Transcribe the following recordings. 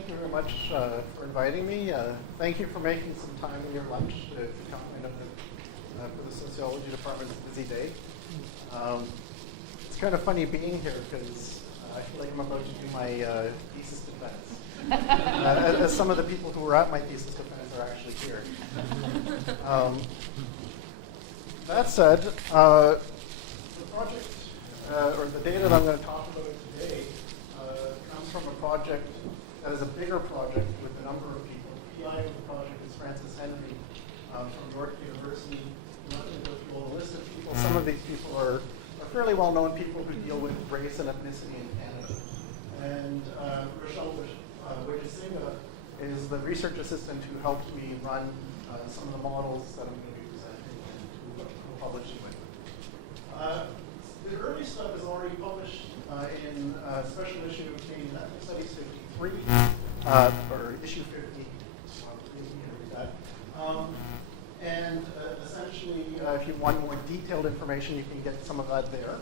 thank you very much for inviting me. Thank you for making some time in your lunch to come. I know that for the sociology department, it's a busy day. It's kind of funny being here because I feel like I'm about to do my thesis defense. As some of the people who were at my thesis defense are actually here. That said, the project, or the data that I'm going to talk about today, comes from a project that is a bigger project with a number of people. The PI of the project is Francis Henry from York University. I'm not going to go through all the list of people. Some of these people are fairly well-known people who deal with race and ethnicity in Canada. And Rochelle Wijesingha is the research assistant who helped me run some of the models that I'm going to be presenting and who published with. The early stuff is already published in a special issue of Canadian Ethnic Studies 53, or issue 50. You can read that. And essentially, if you want more detailed information, you can get some of that there.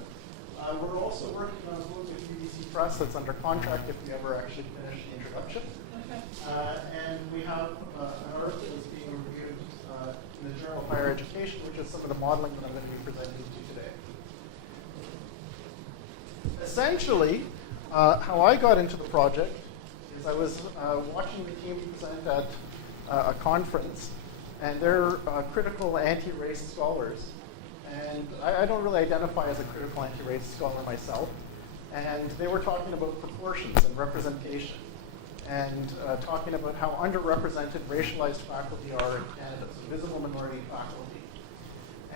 We're also working on a book with UBC Press that's under contract if we ever actually finish the introduction. Okay. And we have an article that's being reviewed in the Journal of Higher Education, which is some of the modeling that I'm going to be presenting to you today. Essentially, how I got into the project is I was watching the team present at a conference, and they're critical anti-race scholars. And I don't really identify as a critical anti-race scholar myself. And they were talking about proportions and representation, and talking about how underrepresented racialized faculty are in Canada, so visible minority faculty.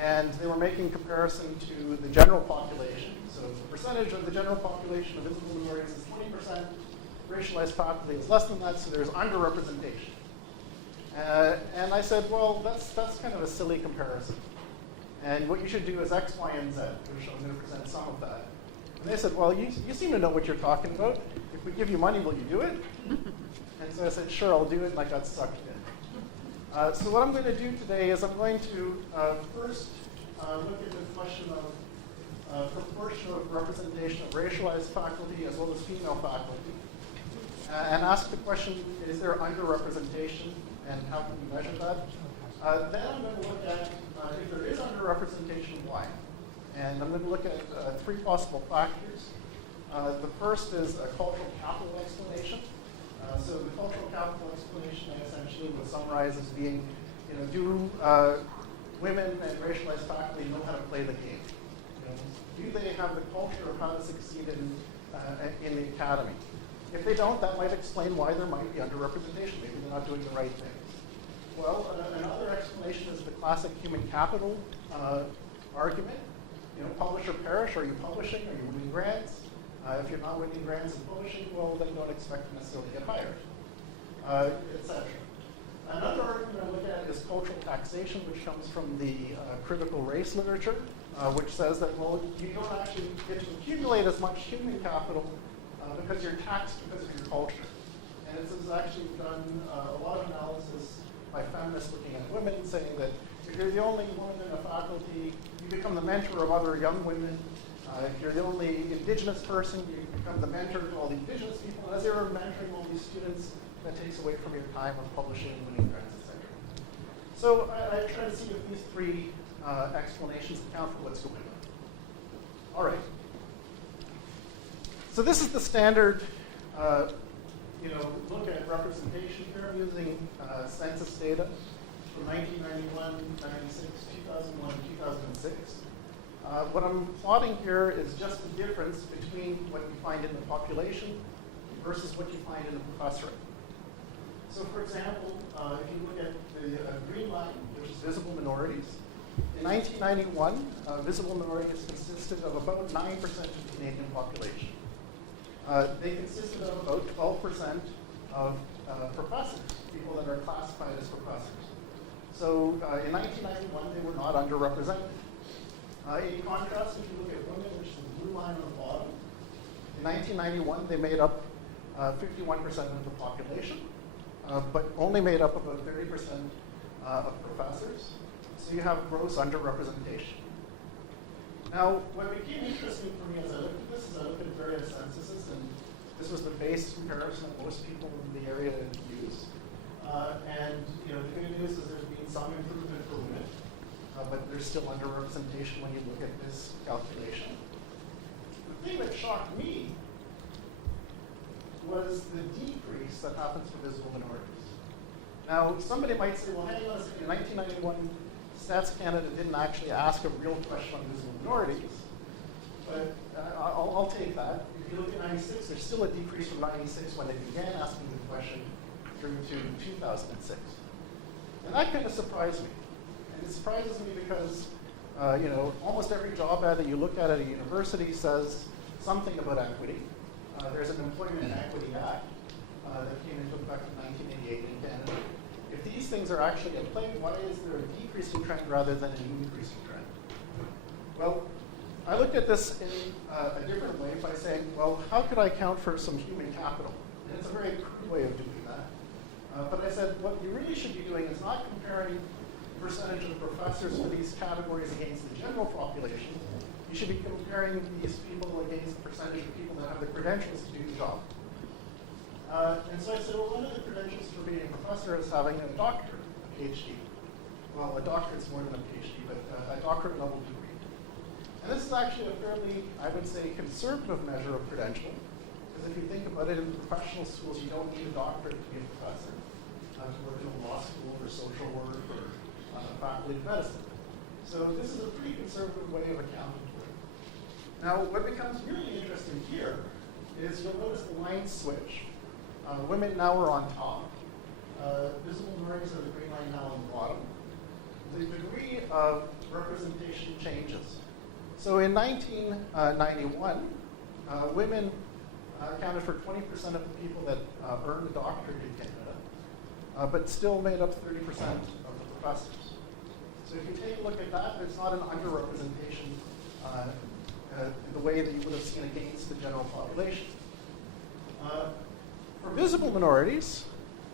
And they were making comparison to the general population. So the percentage of the general population of visible minorities is 20%. Racialized faculty is less than that, so there's underrepresentation. And I said, well, that's kind of a silly comparison. And what you should do is X, Y, and Z, which I'm going to present some of that. And they said, well, you seem to know what you're talking about. If we give you money, will you do it? And so I said, sure, I'll do it, and I got sucked in. So what I'm going to do today is I'm going to first look at the question of proportional representation of racialized faculty as well as female faculty, and ask the question, is there underrepresentation, and how can we measure that? Then I'm going to look at if there is underrepresentation, why? And I'm going to look at three possible factors. The first is a cultural capital explanation. So the cultural capital explanation I essentially would summarize as being, do women and racialized faculty know how to play the game? Do they have the culture of how to succeed in the academy? If they don't, that might explain why there might be underrepresentation. Maybe they're not doing the right things. Well, another explanation is the classic human capital argument. Publish or perish. Are you publishing? Are you winning grants? If you're not winning grants and publishing, well, then don't expect to necessarily get hired, etc. Another argument I look at is cultural taxation, which comes from the critical race literature, which says that, well, you don't actually get to accumulate as much human capital because you're taxed because of your culture. And this has actually done a lot of analysis by feminists looking at women, saying that if you're the only woman in a faculty, you become the mentor of other young women. If you're the only indigenous person, you become the mentor to all the indigenous people. And as you're mentoring all these students, that takes away from your time of publishing, winning grants, etc. So I try to see if these three explanations account for what's going on. All right. So this is the standard look at representation here. I'm using census data from 1991, 96, 2001, 2006. What I'm plotting here is just the difference between what you find in the population versus what you find in the professorate. So for example, if you look at the green line, which is visible minorities, in 1991, visible minorities consisted of about 9% of the Canadian population. They consisted of about 12% of professors, people that are classified as professors. So in 1991, they were not underrepresented. In contrast, if you look at women, which is the blue line on the bottom, in 1991, they made up 51% of the population, but only made up about 30% of professors. So you have gross underrepresentation. Now, what became interesting for me as I looked at this is I looked at various censuses, and This was the base comparison that most people in the area use. And the good news is there's been some improvement for women, but there's still underrepresentation when you look at this calculation. The thing that shocked me was the decrease that happens for visible minorities. Now, somebody might say, well, hang on a second, in 1991, Stats Canada didn't actually ask a real question on visible minorities, but I'll take that. If you look at 96, there's still a decrease from 96 when they began asking the question through to 2006. And that kind of surprised me. And it surprises me because, almost every job ad that you look at a university says something about equity. There's an Employment Equity Act that came into effect in 1988 in Canada. If these things are actually in play, why is there a decreasing trend rather than an increasing trend? Well, I looked at this in a different way by saying, well, how could I account for some human capital? And it's a very crude way of doing that. But I said, what you really should be doing is not comparing the percentage of professors for these categories against the general population. You should be comparing these people against the percentage of people that have the credentials to do the job. And so I said, well, one of the credentials for being a professor is having a doctorate, a PhD. Well, a doctorate's more than a PhD, but a doctorate level degree. And this is actually a fairly, I would say, conservative measure of credential. Because if you think about it, in professional schools, you don't need a doctorate to be a professor. To work in a law school or social work or faculty of medicine. So this is a pretty conservative way of accounting for it. Now, what becomes really interesting here is you'll notice the lines switch. Women now are on top. Visible minorities are the green line now on the bottom. The degree of representation changes. So in 1991, women accounted for 20% of the people that earned a doctorate in Canada, but still made up 30% of the professors. So if you take a look at that, there's not an underrepresentation in the way that you would have seen against the general population. For visible minorities,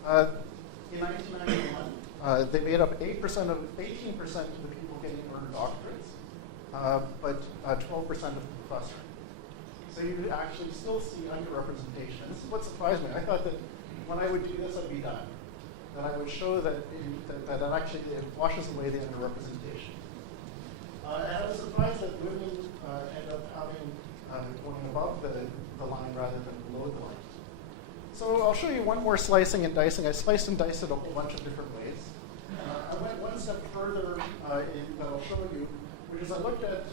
in 1991, they made up 18% of the people getting earned doctorates, but 12% of the professors. So you actually still see underrepresentation. And this is what surprised me. I thought that when I would do this, I'd be done. That I would show that that actually it washes away the underrepresentation. And I was surprised that women end up going above the line rather than below the line. So I'll show you one more slicing and dicing. I sliced and diced it a whole bunch of different ways. I went one step further that I'll show you, which is I looked at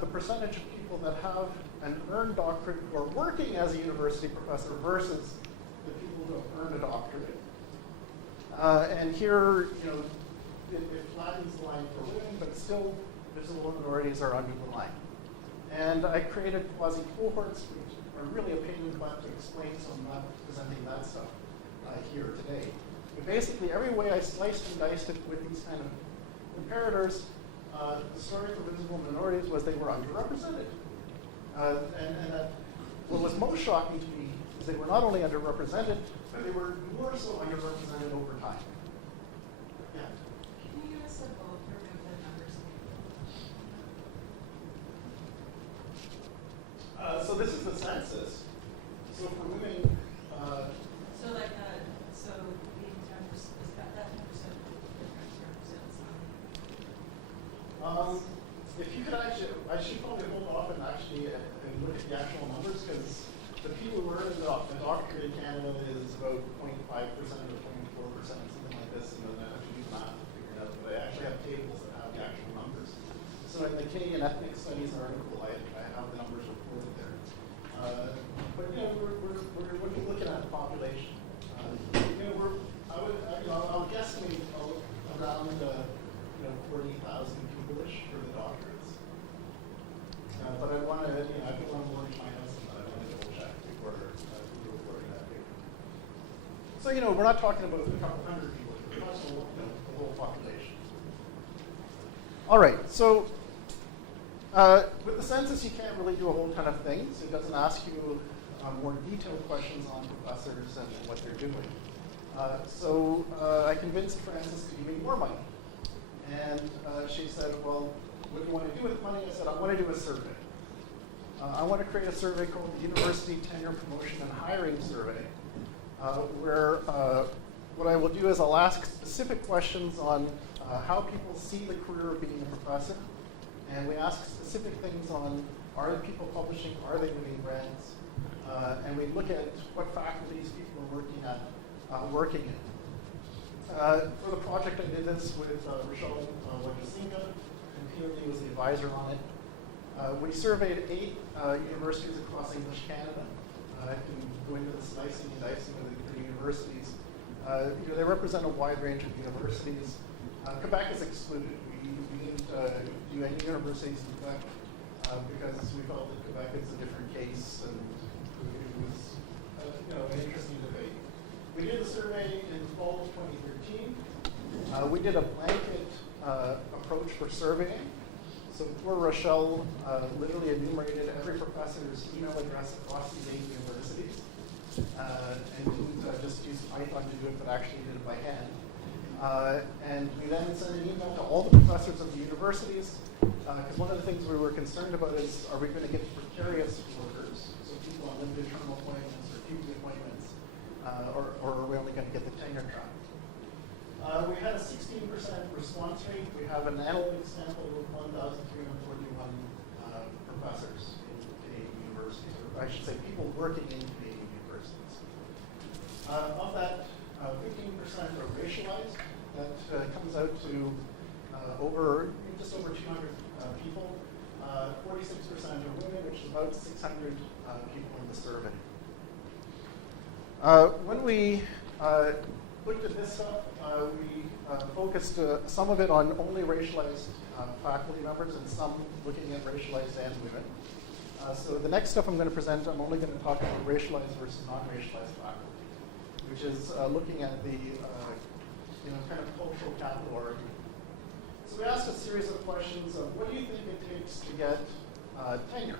the percentage of people that have an earned doctorate who are working as a university professor versus the people who have earned a doctorate. And here, it flattens the line for women, but still visible minorities are under the line. And I created quasi-cohorts, which are really a pain in the butt to explain, so I'm not presenting that stuff here today. But basically, every way I sliced and diced it with these kind of comparators, the story for visible minorities was they were underrepresented. And that what was most shocking to me is they were not only underrepresented, but they were more so underrepresented over time. Yeah. Can you give us a ballpark of the numbers? So this is the census. So for women, so being 10%, is that 10% represents if you could actually, I should probably hold off and actually and look at the actual numbers, because the people who earn a doctorate in Canada is about 0.5% or 0.4%, something like this, and then I have to do math to figure it out. But I actually have tables that have the actual numbers. So in the Canadian Ethnic Studies article, I have the numbers reported there. But we're looking at the population. I'll guesstimate around 40,000 people-ish for the doctorates. But I want to, I put one more in my house, and I want to double check before reporting that paper. So we're not talking about a couple hundred people. We're talking about the whole population. All right. So with the census, you can't really do a whole ton of things. It doesn't ask you more detailed questions on professors and what they're doing. So I convinced Frances to give me more money. And she said, well, what do you want to do with money? I said, I want to do a survey. I want to create a survey called the University Tenure, Promotion, and Hiring Survey, where what I will do is I'll ask specific questions on how people see the career of being a professor, and we ask specific things on are the people publishing, are they winning grants, and we look at what faculties people are working in. For the project, I did this with Rochelle Wijesingha, and PhD was the advisor on it. We surveyed 8 universities across English Canada. I can go into the slicing and dicing of the universities. They represent a wide range of universities. Quebec is excluded. We didn't do any universities in Quebec because we felt that Quebec is a different case, and it was an interesting debate. We did the survey in fall of 2013. We did a blanket approach for surveying. So poor Rochelle literally enumerated every professor's email address across these 8 universities, and didn't just use Python to do it, but actually did it by hand. And we then sent an email to all the professors of the universities, because one of the things we were concerned about is, are we going to get precarious workers, so people on limited term appointments or QB appointments, or are we only going to get the tenure track? We had a 16% response rate. We have an analytic sample of 1,341 professors in Canadian universities, or I should say people working in Canadian universities. Of that, 15% are racialized. That comes out to just over 200 people. 46% are women, which is about 600 people in the survey. When we looked at this stuff, we focused some of it on only racialized faculty members and some looking at racialized and women. So the next stuff I'm going to present, I'm only going to talk about racialized versus non-racialized faculty, which is looking at the kind of cultural capital argument. So we asked a series of questions of what do you think it takes to get tenure?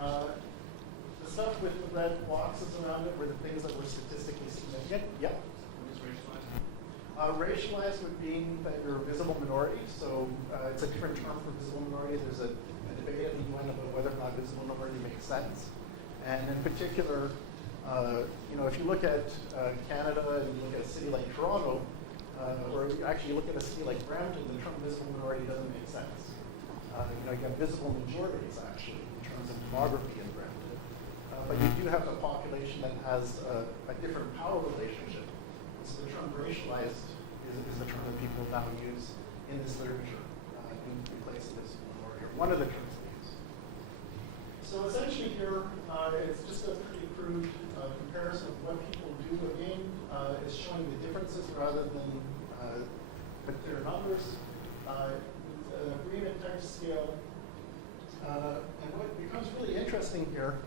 The stuff with the red boxes around it were the things that were statistically significant. Yep. What is racialized? Racialized would mean that you're a visible minority. So it's a different term for visible minority. There's a debate at the UN about whether or not visible minority makes sense. And in particular, if you look at Canada and you look at a city like Toronto, or actually you look at a city like Brampton, the term visible minority doesn't make sense. You have visible majorities actually in terms of demography in Brampton. But you do have a population that has a different power relationship. So the term racialized is the term that people now use in this literature in place of visible minority, or one of the terms they use. So essentially here, it's just a pretty crude comparison of what people do. Again, it's showing the differences rather than the clear numbers. It's an agreement type scale. And what becomes really interesting here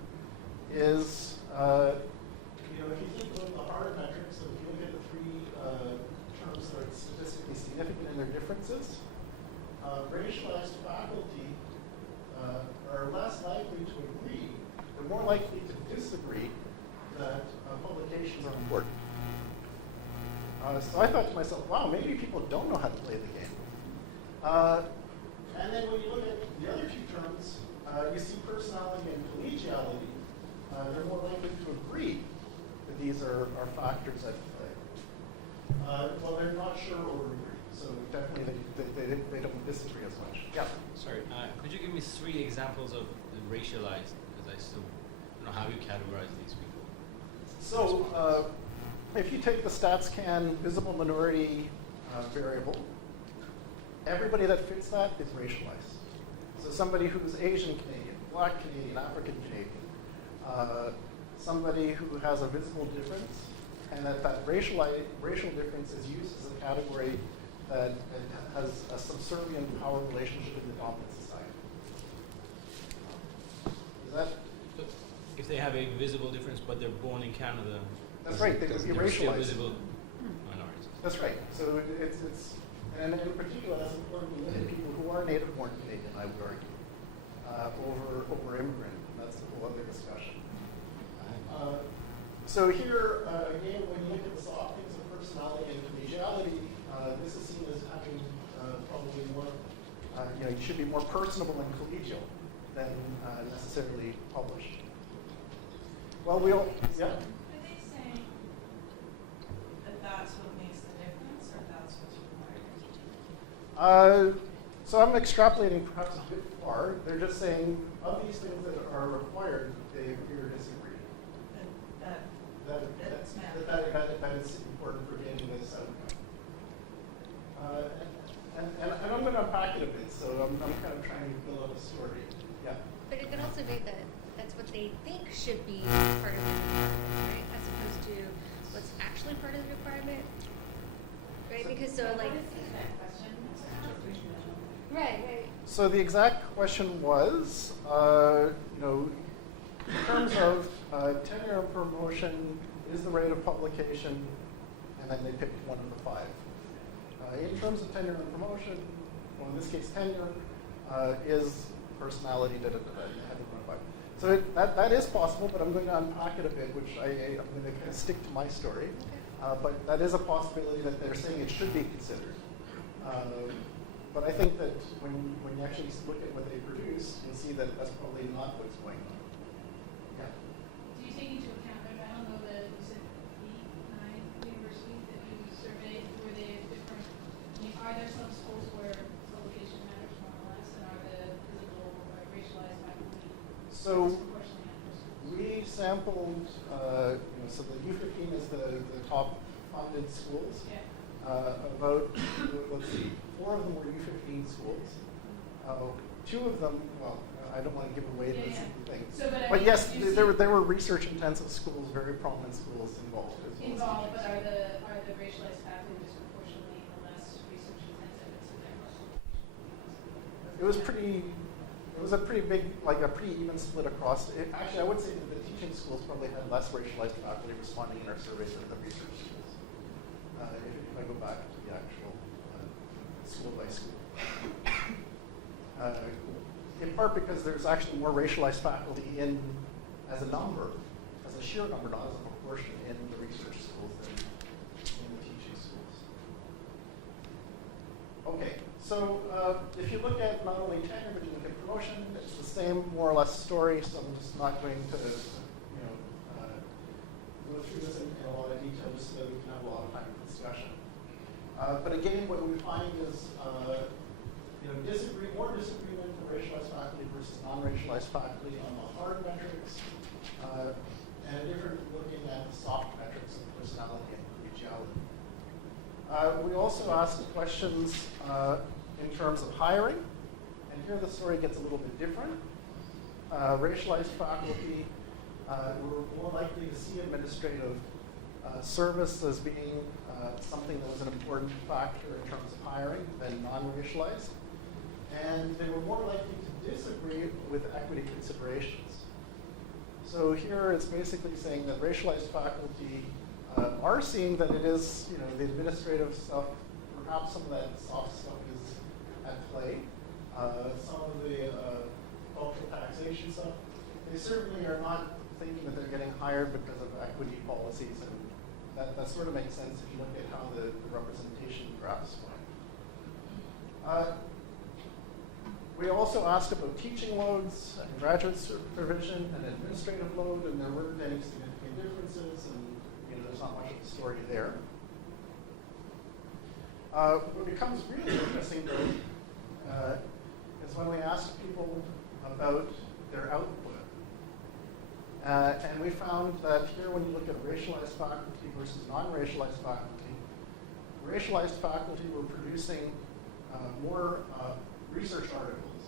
is, if you think about the hard metrics, so if you look at the 3 terms that are statistically significant in their differences, racialized faculty are less likely to agree, they're more likely to disagree that publications are important. So I thought to myself, wow, maybe people don't know how to play the game. And then when you look at the other 2 terms, you see personality and collegiality. They're more likely to agree that these are factors at play. Well, they're not sure or agree. So definitely they don't disagree as much. Yeah. Sorry, could you give me 3 examples of the racialized? Because I still don't know how you categorize these people. So if you take the StatsCan visible minority variable, everybody that fits that is racialized. So somebody who's Asian Canadian, Black Canadian, African Canadian, somebody who has a visible difference, and that racial difference is used as a category that has a subservient power relationship in the dominant society. Is that? If they have a visible difference, but they're born in Canada, that's right. They would be they're still racialized. visible minorities. That's right. So it's and in particular, that's important to look at people who are native-born Canadian, I would argue, over immigrant. That's a whole other discussion. So here, again, when you look at the soft things of personality and collegiality, this is seen as having probably more, you should be more personable and collegial. than necessarily published. Well, we all, yeah? Are they saying that that's what makes the difference, or that's what's required? So I'm extrapolating perhaps a bit far. They're just saying, of these things that are required, they agree or disagree. That is important for getting this outcome. And I'm going to unpack it a bit, so I'm kind of trying to build up a story. Yeah. But it could also be that that's what they think should be part of the requirement, right? As opposed to what's actually part of the requirement, right? Because so like. What is the exact question? Right. So the exact question was, in terms of tenure and promotion, is the rate of publication, and then they picked one of the five. In terms of tenure and promotion, well, in this case, tenure is personality, you had one of five. So that is possible, but I'm going to unpack it a bit, which I'm going to kind of stick to my story. But that is a possibility that they're saying it should be considered. But I think that when you actually look at what they produce, you'll see that that's probably not what's going on. Yeah. Do you take into account, I don't know, you said 8, 9 universities that you surveyed, were they different? Are there some schools where publication matters more or less, and are the physical or racialized faculty So disproportionately understood? we sampled, so the U15 is the top funded schools. Yeah. About, let's see, 4 of them were U15 schools. 2 of them, well, I don't want to give away the thing. So, but I But mean, yes, you there were research-intensive schools, very prominent schools involved as well. involved, but are the racialized faculty disproportionately less research intensive, and so therefore? It was a pretty big, like a pretty even split across. Actually, I would say that the teaching schools probably had less racialized faculty responding in our surveys than the research schools. If I go back to the actual school by school. In part because there's actually more racialized faculty in, as a number, as a sheer number, not as a proportion, in the research schools than in the teaching schools. Okay, so if you look at not only tenure, but you look at promotion, it's the same more or less story, so I'm just not going to go through this in a lot of detail just so that we can have a lot of time for discussion. But again, what we find is more disagreement for racialized faculty versus non-racialized faculty on the hard metrics, and a different looking at the soft metrics of personality and collegiality. We also asked questions in terms of hiring, and here the story gets a little bit different. Racialized faculty were more likely to see administrative service as being something that was an important factor in terms of hiring than non-racialized. And they were more likely to disagree with equity considerations. So here it's basically saying that racialized faculty are seeing that it is, the administrative stuff, perhaps some of that soft stuff is at play. Some of the cultural taxation stuff, they certainly are not thinking that they're getting hired because of equity policies, and that sort of makes sense if you look at how the representation graphs went. We also asked about teaching loads and graduate supervision and administrative load, and there weren't any significant differences, and there's not much of a story there. What becomes really interesting, though, is when we ask people about their output. And we found that here, when you look at racialized faculty versus non-racialized faculty, racialized faculty were producing more research articles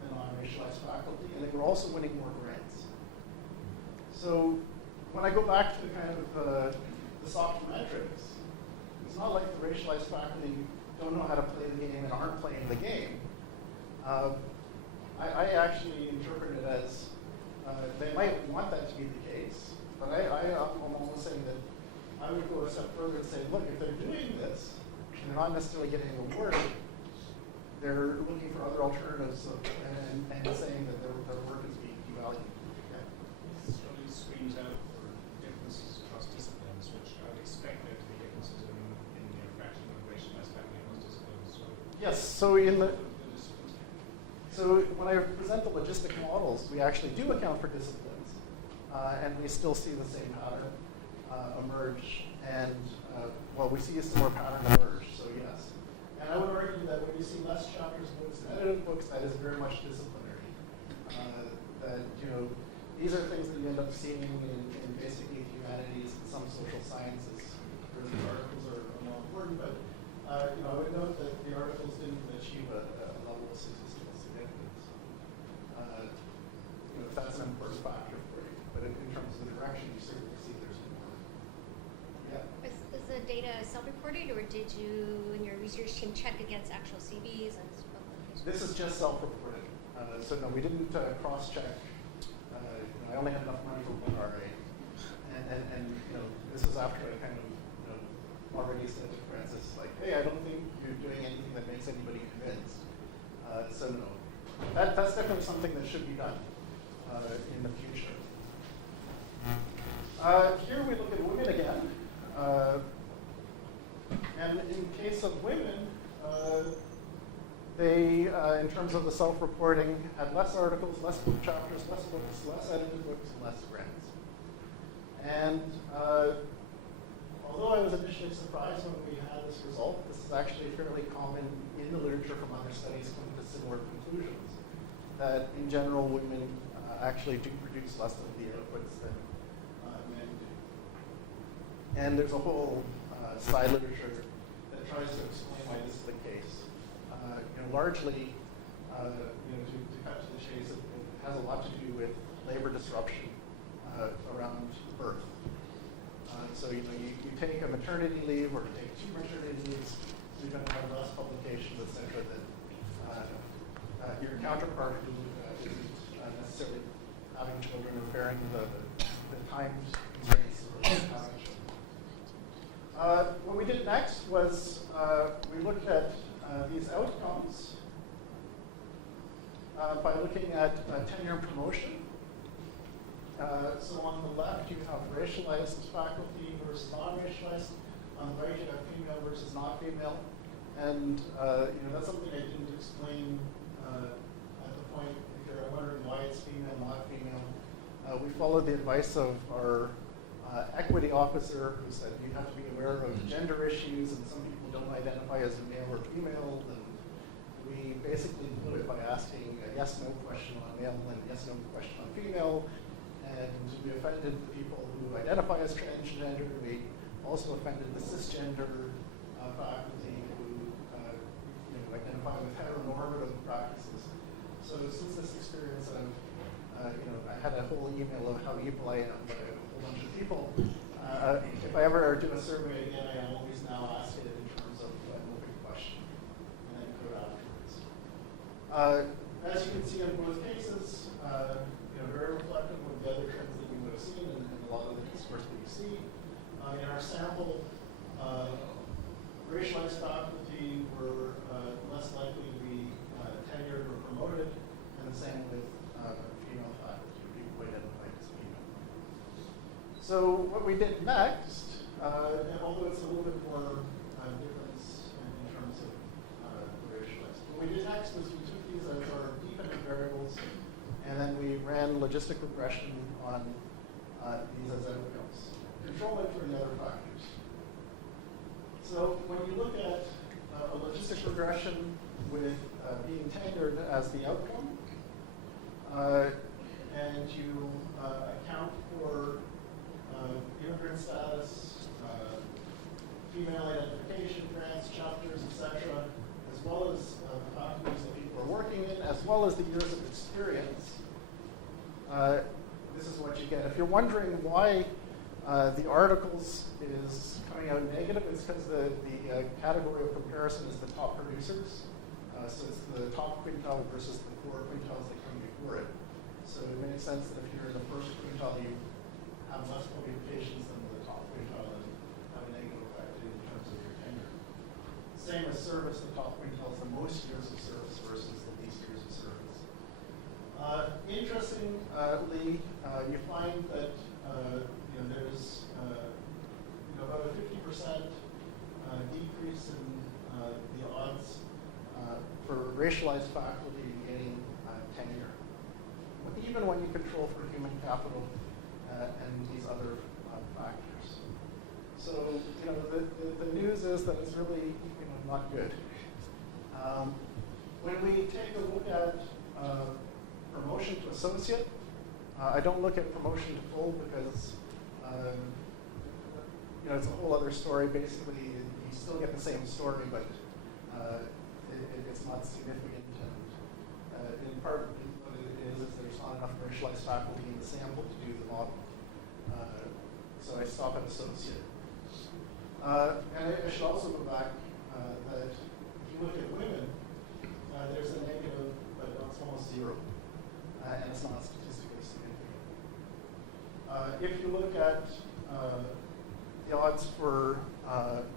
than non-racialized faculty, and they were also winning more grants. So when I go back to kind of the soft metrics, it's not like the racialized faculty don't know how to play the game and aren't playing the game. I actually interpret it as they might want that to be the case, but I'm almost saying that I would go a step further and say, look, if they're doing this, and they're not necessarily getting rewarded, they're looking for other alternatives and saying that their work is being devalued. Yeah. This really screams out for differences across disciplines, which I would expect there to be differences in the fraction of racialized faculty in those disciplines. So yes, so in the So when I present the logistic models, we actually do account for disciplines, and we still see the same pattern emerge. And well, we see a similar pattern emerge. So yes. And I would argue that when you see less chapters books and edited books, that is very much disciplinary. That these are things that you end up seeing in basically humanities and some social sciences, where the articles are more important. But I would note that the articles didn't achieve a level of statistical significance. That's an important factor for you. But in terms of the direction, you certainly see there's more. Yeah. Is the data self-reported, or did you and your research team check against actual CVs and publications? This is just self-reported. So no, we didn't cross-check. I only had enough money for one RA. And this was after I kind of already said to Francis, like, hey, I don't think you're doing anything that makes anybody convinced. So no, that's definitely something that should be done in the future. Here we look at women again. And in case of women, they, in terms of the self-reporting, had less articles, less book chapters, less books, less edited books, and less grants. And although I was initially surprised when we had this result, this is actually fairly common in the literature from other studies coming to similar conclusions, that in general women actually do produce less of the outputs than men do. And there's a whole side literature that tries to explain why this is the case. Largely, to cut to the chase, it has a lot to do with labor disruption around birth. So you take a maternity leave or you take 2 maternity leaves, you're going to have less publications, et cetera, that your counterpart who isn't necessarily having children or bearing the time constraints or having children. What we did next was we looked at these outcomes by looking at tenure and promotion. So on the left, you have racialized faculty versus non-racialized. On the right, you have female versus not female. And that's something I didn't explain at the point. If you're wondering why it's female, not female, we followed the advice of our equity officer, who said you have to be aware of gender issues, and some people don't identify as male or female. And we basically blew it by asking a yes/no question on male and a yes/no question on female. And we offended the people who identify as transgender. We also offended the cisgender faculty who identify with heteronormative practices. So since this experience, I had a whole email of how evil I am by a whole bunch of people. If I ever do a survey again, I always now ask it in terms of an open question, and then go afterwards. As you can see in both cases, very reflective of the other trends that you would have seen in a lot of the discourse that you see. In our sample, racialized faculty were less likely to be tenured or promoted, and the same with female faculty, people who identified as female. So what we did next, and although it's a little bit more difference in terms of racialized, what we did next was we took these as our dependent variables, and then we ran logistic regression on these as outcomes. Control it for the other factors. So when you look at a logistic regression with being tenured as the outcome, and you account for immigrant status, female identification, grants, chapters, etc., as well as the faculties that people are working in, as well as the years of experience, this is what you get. If you're wondering why the articles is coming out negative, it's because the category of comparison is the top producers. So it's the top quintile versus the 4 quintiles that come before it. So it makes sense that if you're in the first quintile, you have less publications than the top quintile and have a negative effect in terms of your tenure. Same as service, the top quintile is the most years of service versus the least years of service. Interestingly, you find that there's about a 50% decrease in the odds for racialized faculty getting tenure, even when you control for human capital and these other factors. So, the news is that it's really, not good. When we take a look at promotion to associate, I don't look at promotion to full because, it's a whole other story. Basically, you still get the same story, but it's not significant. And in part, what it is there's not enough racialized faculty in the sample to do the model. So I stop at associate. And I should also go back that if you look at women, there's a negative, but it's almost zero. And it's not statistically significant. If you look at the odds for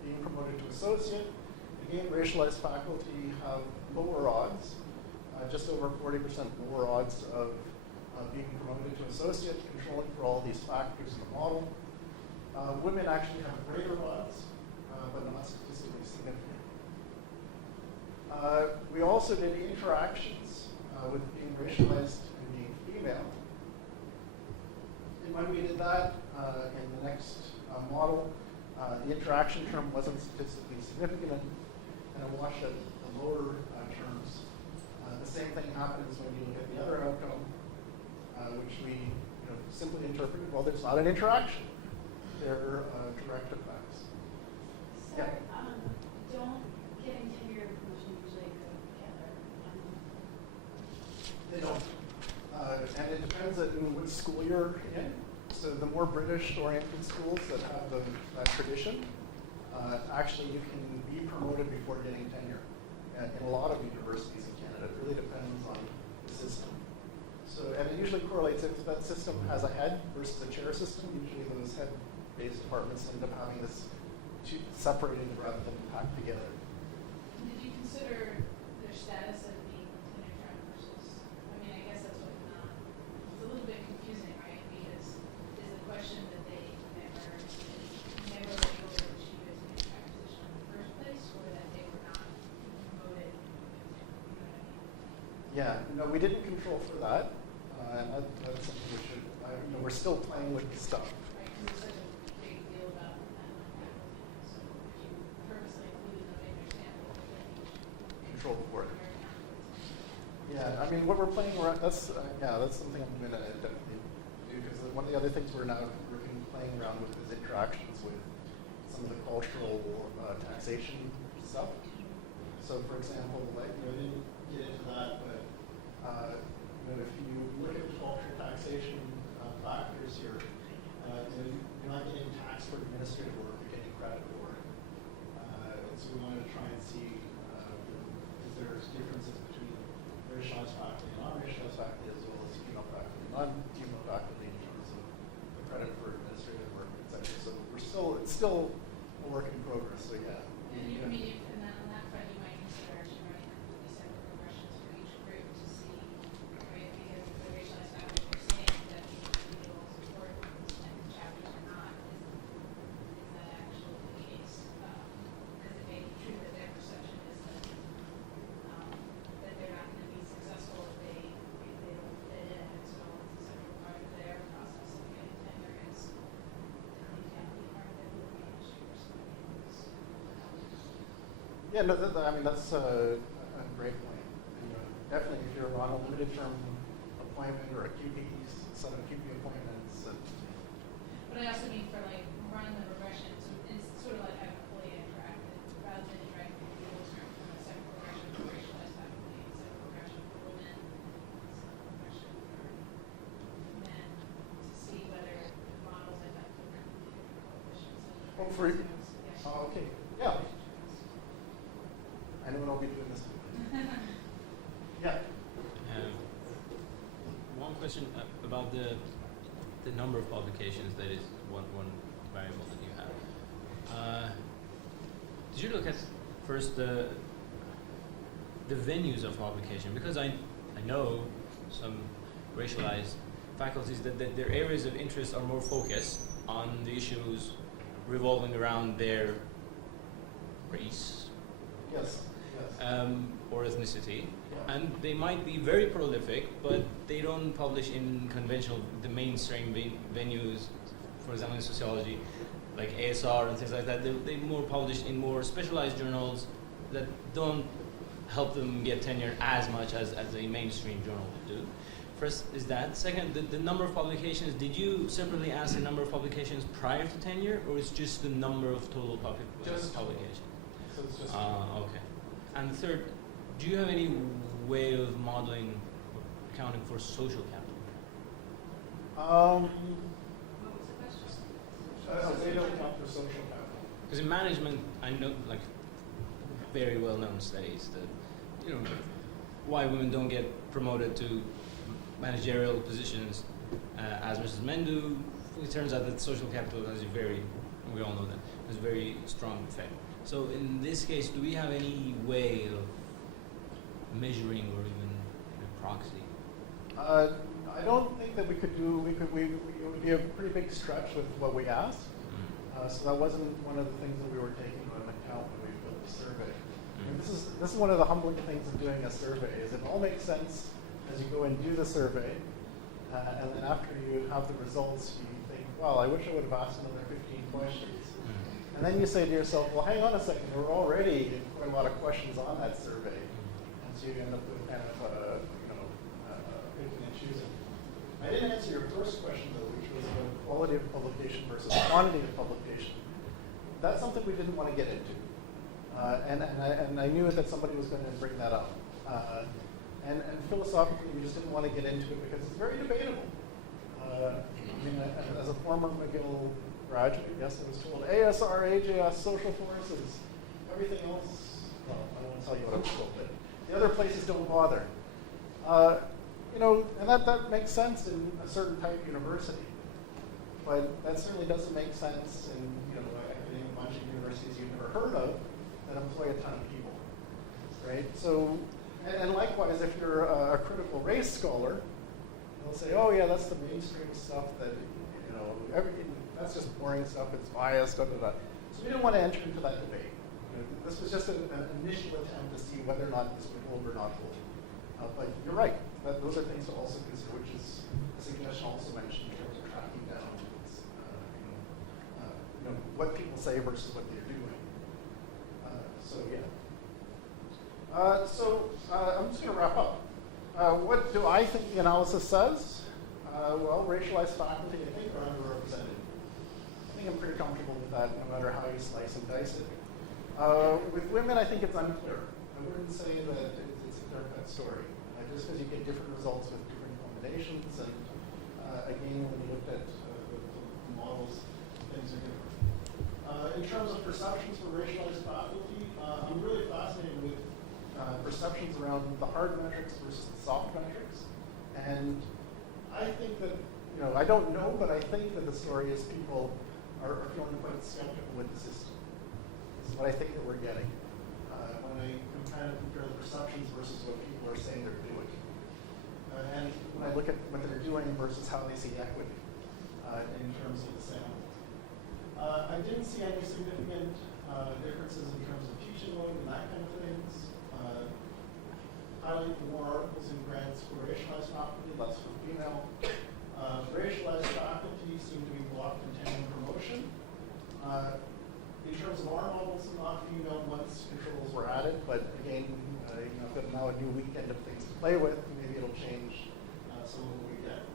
being promoted to associate, again, racialized faculty have lower odds, just over 40% lower odds of being promoted to associate, controlling for all these factors in the model. Women actually have greater odds, but not statistically significant. We also did interactions with being racialized and being female. And when we did that in the next model, the interaction term wasn't statistically significant, and it washed out the lower terms. The same thing happens when you look at the other outcome, which we simply interpret, well, there's not an interaction. They're direct effects. So, don't getting tenure and promotion usually go together? They don't. And it depends on which school you're in. So the more British-oriented schools that have that tradition, actually you can be promoted before getting tenure. In a lot of universities in Canada, it really depends on the system. So, and it usually correlates if that system has a head versus a chair system. Usually those head-based departments end up having this separated rather than packed together. Did you consider their status of being tenure track versus, I guess that's what it's a little bit confusing, right? Because is the question that they never were able to achieve a tenure track position in the first place, or that they were not promoted? Yeah, no, we didn't control for that. And that's something we should, we're still playing with the stuff. Right, because it's such a big deal about that faculty. So if you purposely included them in your sample, Control for it. Yeah, what we're playing around, that's something I'm going to definitely do, because one of the other things we're playing around with is interactions with some of the cultural taxation stuff. So for example, I didn't get into that, but if you look at the cultural taxation factors here, you're not getting taxed for administrative work, you're getting credit for it. So we wanted to try and see if there's differences between racialized faculty and non-racialized faculty, as well as female faculty and non-female faculty in terms of the credit for administrative work, etc. So it's still a work in progress. So yeah. And you on that front, you might consider actually running these separate progressions for each group to see, right? Because the racialized faculty are saying that they will support these chapters or not. Is that actually the case? Because it may be true that their perception is that they're not going to be successful if they don't fit in. And so it's a central part of their process of getting tenure is they can't be part of it with the industry or something. Yeah, no, that's a great point. Definitely, if you're on a limited term appointment or a QP, set of QP appointments. But I also mean for running the regression, so it's sort of like having a fully interactive, rather than interacting with people from a separate progression for racialized faculty, separate progression for women, separate progression for men, to see whether the models end up different coefficients. Oh, for you? Oh, okay. Yeah. I know what I'll be doing this week. Yeah. One question about the number of publications. That is one variable that you have. Did you look at first the venues of publication? Because I know some racialized faculties that their areas of interest are more focused on the issues revolving around their race. Yes. or ethnicity, Yeah. and they might be very prolific, but they don't publish in conventional, the mainstream venues, for example in sociology, like ASR and things like that. They more publish in more specialized journals that don't help them get tenure as much as a mainstream journal would do. First is that. Second, the number of publications. Did you separately ask the number of publications prior to tenure, or is just the number of total Just publications? So it's just Okay. And third, do you have any way of modeling, accounting for social capital? What was the question? they don't count for social capital. Because in management, I know, like, very well-known studies that, you know, why women don't get promoted to managerial positions as much as men do. It turns out that social capital has a very, we all know that, has a very strong effect. So in this case, do we have any way of measuring or even a proxy? I don't think that we could do. It would be a pretty big stretch with what we asked. So that wasn't one of the things that we were taking into account when we built the survey. And this is one of the humbling things of doing a survey. Is it all makes sense as you go and do the survey, and then after you have the results, you think, well, I wish I would have asked another 15 questions. And then you say to yourself, well, hang on a second, there were already quite a lot of questions on that survey. And so you end up with kind of, picking and choosing. I didn't answer your first question, though, which was about quality of publication versus quantity of publication. That's something we didn't want to get into. And I knew that somebody was going to bring that up. And philosophically, we just didn't want to get into it because it's very debatable. As a former McGill graduate, yes, I was told ASR, AJS, social forces, everything else, well, I won't tell you what I was told, but the other places don't bother. And that makes sense in a certain type of university, but that certainly doesn't make sense in, I can name a bunch of universities you've never heard of that employ a ton of people, right? So, and likewise, if you're a critical race scholar, they'll say, oh yeah, that's the mainstream stuff that, that's just boring stuff, it's biased, da, da, da. So we didn't want to enter into that debate. This was just an initial attempt to see whether or not this would hold or not hold. But you're right, those are things to also consider, which is a suggestion also mentioned in terms of tracking down what people say versus what they're doing. I'm just going to wrap up. What do I think the analysis says? Well, racialized faculty, I think, are underrepresented. I think I'm pretty comfortable with that, no matter how you slice and dice it. With women, I think it's unclear. I wouldn't say that it's a clear-cut story, just because you get different results with different combinations, and again, when you looked at the models, things are different. In terms of perceptions for racialized faculty, I'm really fascinated with perceptions around the hard metrics versus the soft metrics. And I think that, I don't know, but I think that the story is people are feeling quite skeptical with the system. This is what I think that we're getting when I kind of compare the perceptions versus what people are saying they're doing. And when I look at what they're doing versus how they see equity in terms of the sample. I didn't see any significant differences in terms of teaching load and that kind of things. Highlight more articles in grants for racialized faculty, less for female. Racialized faculty seem to be blocked in tenure and promotion. In terms of our models, not female once controls were added, but again, I've got now a new weekend of things to play with. Maybe it'll change some of what we get.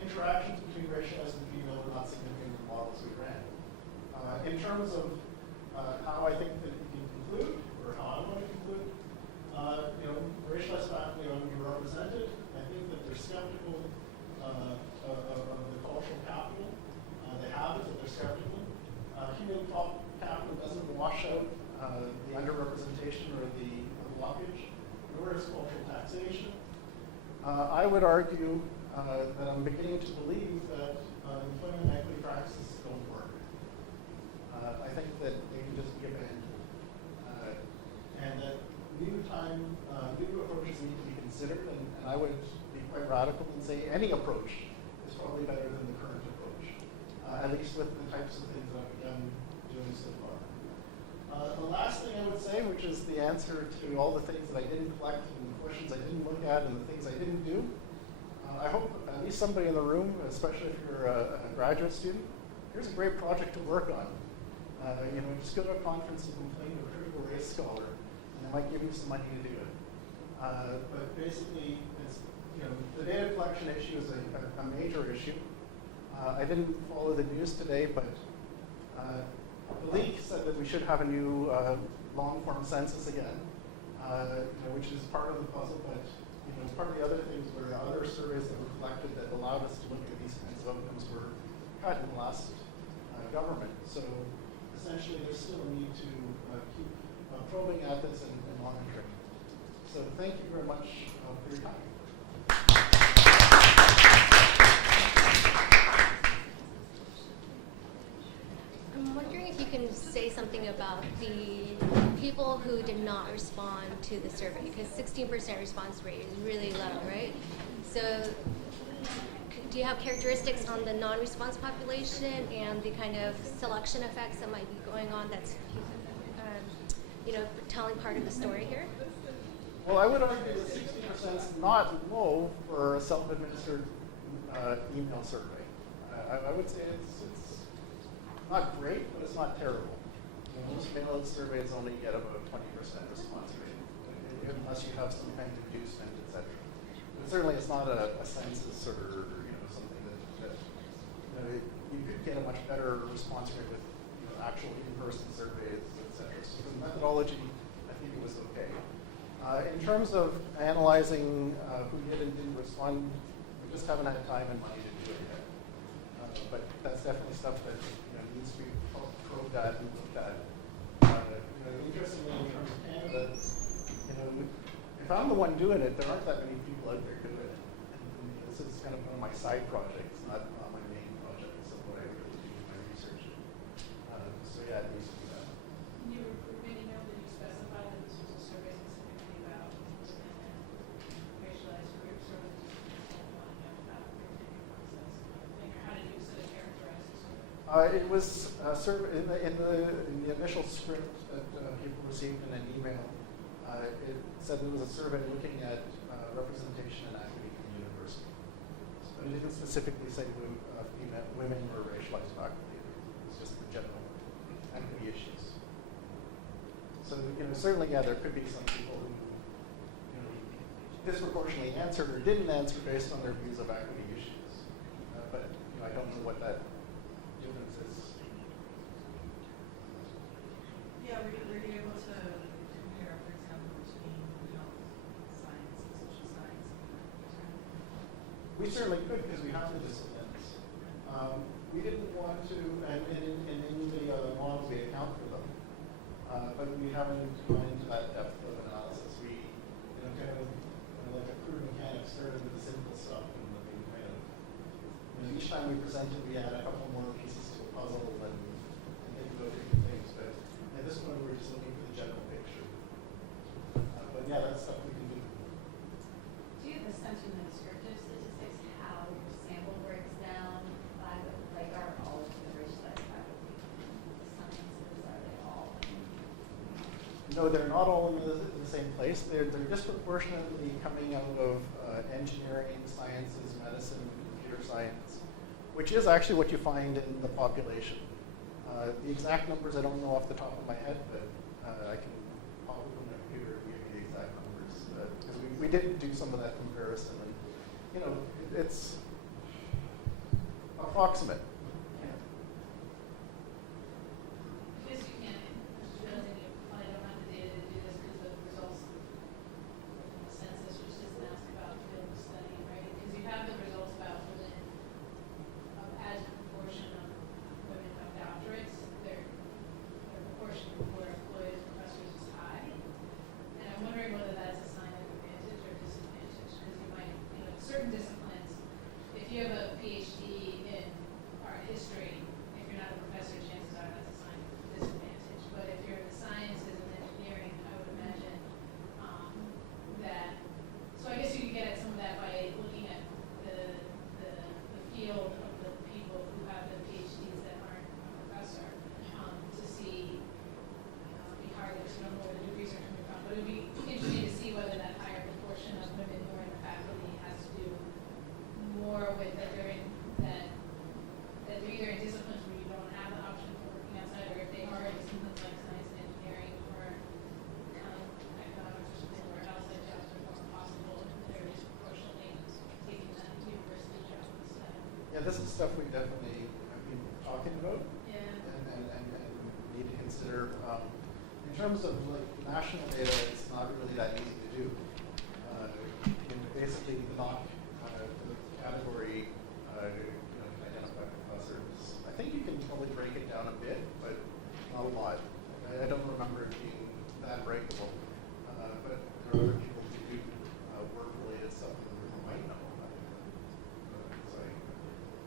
Interactions between racialized and female were not significant in the models we ran. In terms of how I think that we can conclude, or how I want to conclude, racialized faculty are underrepresented. I think that they're skeptical of the cultural capital. They have it, but they're skeptical. Human capital doesn't wash out the underrepresentation or the blockage, nor does cultural taxation. I would argue that I'm beginning to believe that employment and equity practices don't work. I think that they can just be abandoned. And that new approaches need to be considered, and I would be quite radical and say any approach is probably better than the current approach, at least with the types of things that I've done doing so far. The last thing I would say, which is the answer to all the things that I didn't collect and the questions I didn't look at and the things I didn't do, I hope at least somebody in the room, especially if you're a graduate student, here's a great project to work on. Just go to a conference and complain to a critical race scholar, and they might give you some money to do it. But basically, the data collection issue is a major issue. I didn't follow the news today, but the leak said that we should have a new long-form census again, which is part of the puzzle, but part of the other things were other surveys that were collected that allowed us to look at these kinds of outcomes were cut in the last government. So essentially, there's still a need to keep probing at this and monitoring. So thank you very much for your time. I'm wondering if you can say something about the people who did not respond to the survey, because 16% response rate is really low, right? So do you have characteristics on the non-response population and the kind of selection effects that might be going on that's telling part of the story here? Well, I would argue that 60% is not low for a self-administered email survey. I would say it's not great, but it's not terrible. Most mail-out surveys only get about 20% response rate, unless you have some kind of inducement, etc. But certainly, it's not a census or something that you could get a much better response rate with actual in-person surveys, etc. So the methodology, I think it was okay. In terms of analyzing who did and didn't respond, we just haven't had time and money to do it yet. But that's definitely stuff that needs to be probed at and looked at. Interestingly, in terms of Canada, if I'm the one doing it, there aren't that many people out there doing it. And this is kind of one of my side projects, not my main project. So what I really do in my research. So yeah, it needs to be that. In your recruitment email, did you specify that this was a survey specifically about women and racialized groups, or was it just about the tenure process? Like, how did you sort of characterize the survey? It was in the initial script that people received in an email. It said it was a survey looking at representation in academia and university. But it didn't specifically say women or racialized faculty. It was just the general equity issues. So certainly, yeah, there could be some people who disproportionately answered or didn't answer based on their views of equity issues. But I don't know what that difference is. Yeah, were you able to compare, for example, between science and social science? We certainly could, because we have the disciplines. We didn't want to, and in the model we account for them, but we haven't gone into that depth of analysis. We, kind of like a crude mechanic, started with the simple stuff, and then we kind of, each time we presented, we had a couple more pieces to a puzzle and think about different things. But at this point, we're just looking for the general picture. But yeah, that's stuff we can do. Do you have a sense from the descriptive statistics how your sample breaks down by are all of the racialized faculty sciences? Are they all? No, they're not all in the same place. They're disproportionately coming out of engineering, sciences, medicine, computer science, which is actually what you find in the population. The exact numbers I don't know off the top of my head, but I can pop up on my computer and give you the exact numbers. Because we did do some of that comparison, and it's approximate. Because you can't, I don't have the data to do this because the results from the census, which doesn't ask about the field of study, right? Because you have the results about women as a proportion of women of doctorates, their proportion for employees, professors is high. And I'm wondering whether that's a sign of advantage or disadvantage, because you might, certain disciplines, if you have a PhD in yeah, this is stuff we definitely have been talking about Yeah. and need to consider. In terms of like national data, it's not really that easy to do. Basically, the category can identify professors. I think you can probably break it down a bit, but not a lot. I don't remember it being that breakable. But there are other people who do work-related stuff who might know.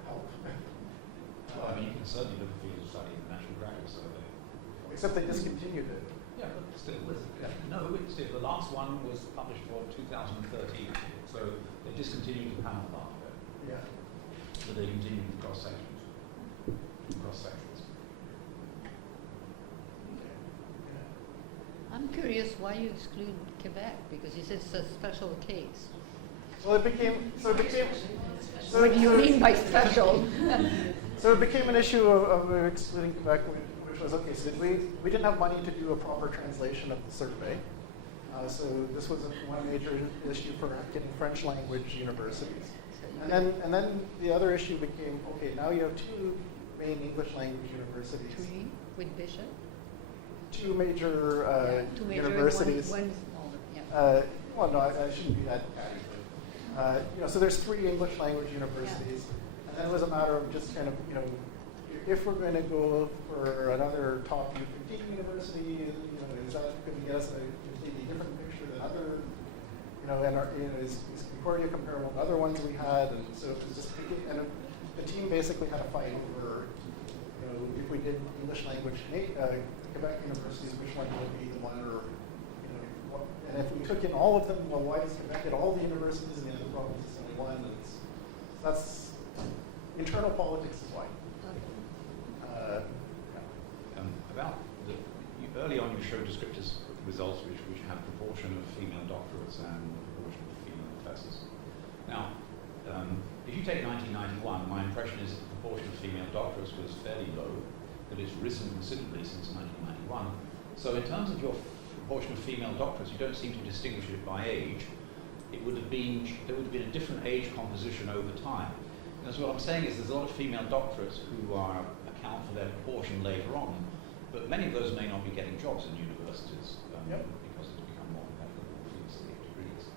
Help. Well, I mean, you can certainly look at field of study in the National Graduate Survey. Except they discontinued it. Yeah, but still, no, it's still, the last one was published for 2013, so they discontinued the panel part of it, Yeah. but they continued the cross-sections. I'm curious why you exclude Quebec, because you said it's a special case. Well, it became. What do you mean by special? So it became an issue of excluding Quebec, which was okay. So we didn't have money to do a proper translation of the survey. So this was one major issue for getting French language universities. And then the other issue became, okay, now you have two main English language universities. Three with Bishop. Two major, Two major universities. One smaller, yeah. Well, no, I shouldn't be that catty. But, so there's three English language universities. And then it was a matter of just kind of, if we're going to go for another top U15 university, is that going to get us a completely different picture than other, is Concordia comparable to other ones we had? And so it was just, and the team basically had a fight over, if we did English language Quebec universities, which one would be the one, or, and if we took in all of them, well, why does Quebec get all the universities and the other provinces only one? And that's internal politics is why. Early on, you showed descriptive results which have proportion of female doctorates and proportion of female professors. Now, if you take 1991, my impression is that the proportion of female doctorates was fairly low, but it's risen considerably since 1991. So in terms of your proportion of female doctorates, you don't seem to distinguish it by age. There would have been a different age composition over time. And so what I'm saying is there's a lot of female doctorates who account for their proportion later on, but many of those may not be getting jobs in universities because it's become more competitive with degrees.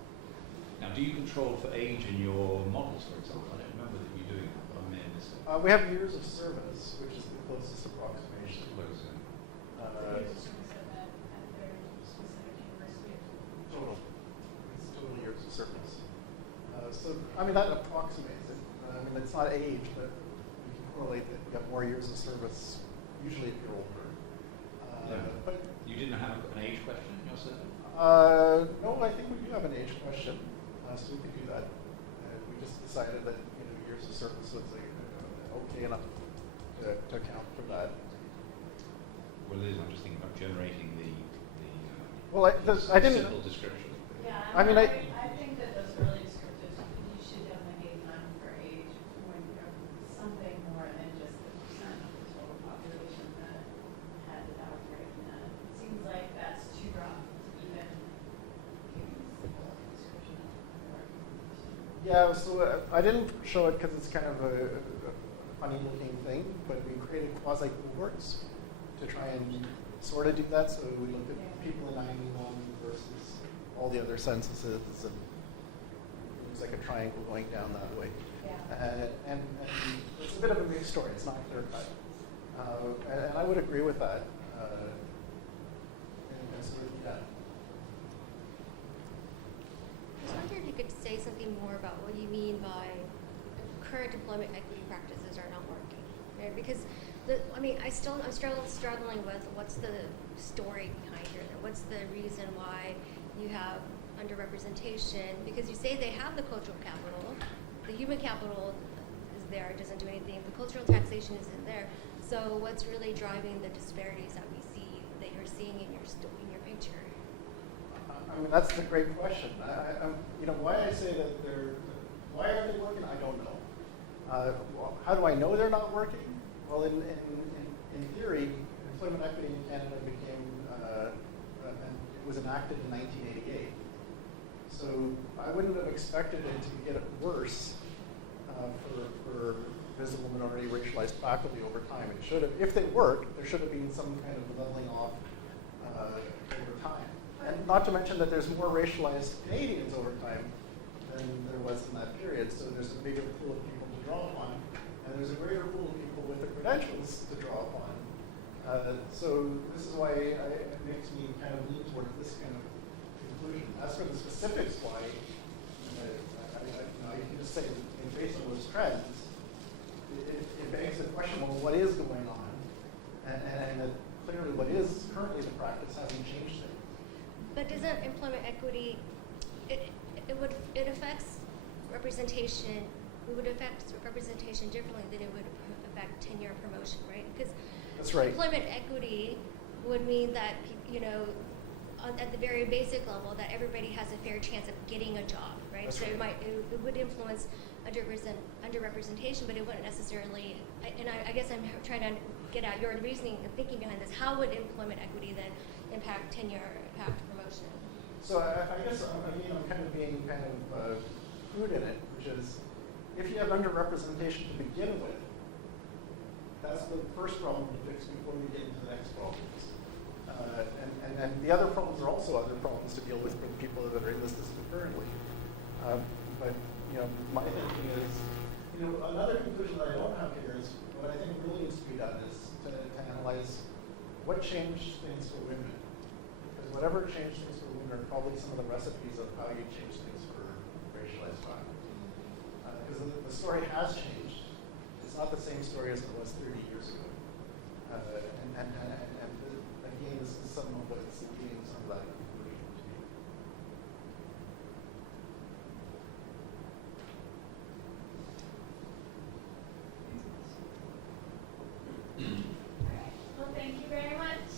Now, do you control for age in your models, for example? I don't remember that you're doing that, but I may have missed it. We have years of service, which is the closest approximation. Close in. Total. It's total years of service. So, that approximates it. It's not age, but we can correlate that you got more years of service, usually if you're older. But you didn't have an age question in your survey? no, I think we do have an age question, so we could do that. We just decided that years of service was okay enough to account for that. Well, it is. I'm just thinking about generating the Well, I didn't. simple description. Yeah, I think that those early descriptives, you should definitely make time for age when you have something more than just the percent of the total population that had the doctorate. And it seems like that's too rough to even give the full description of the work. Yeah, so I didn't show it because it's kind of a funny-looking thing, but we created quasi-cohorts to try and sort of do that. So we looked at people in 91 versus all the other censuses, and it was like a triangle going down that way. Yeah. And it's a bit of a mixed story. It's not clear-cut. And I would agree with that. And so, yeah. I was wondering if you could say something more about what you mean by current employment equity practices are not working, right? Because I'm struggling with what's the story behind it, or what's the reason why you have underrepresentation? Because you say they have the cultural capital, the human capital is there, it doesn't do anything. The cultural taxation isn't there. So what's really driving the disparities that we see, that you're seeing in your picture? That's the great question. Why I say that why aren't they working? I don't know. How do I know they're not working? Well, in theory, employment equity in Canada became, and it was enacted in 1988. So I wouldn't have expected it to get worse for visible minority racialized faculty over time. It should have, if they work, there should have been some kind of leveling off over time. And not to mention that there's more racialized Canadians over time than there was in that period. So there's a bigger pool of people to draw upon, and there's a greater pool of people with the credentials to draw upon. So this is why it makes me kind of lean towards this kind of conclusion. As for the specifics why, I can just say based on those trends, it begs the question, well, what is going on? And that clearly what is currently the practice hasn't changed things. But doesn't employment equity, it affects representation, it would affect representation differently than it would affect tenure and promotion, right? Because that's right. Employment equity would mean that, at the very basic level, that everybody has a fair chance of getting a job, right? That's so right. It would influence underrepresentation, but it wouldn't necessarily, and I guess I'm trying to get at your reasoning and thinking behind this. How would employment equity then impact tenure or impact promotion? So I guess I'm kind of being kind of crude in it, which is if you have underrepresentation to begin with, that's the first problem to fix before we get into the next problems. And the other problems are also other problems to deal with for the people that are in this system currently. But my thinking is, another conclusion that I don't have here is what I think really needs to be done is to analyze what changed things for women. Because whatever changed things for women are probably some of the recipes of how you change things for racialized faculty. Because the story has changed. It's not the same story as it was 30 years ago. And again, this is some of what's leading some of that conclusion to me. Well, thank you very much.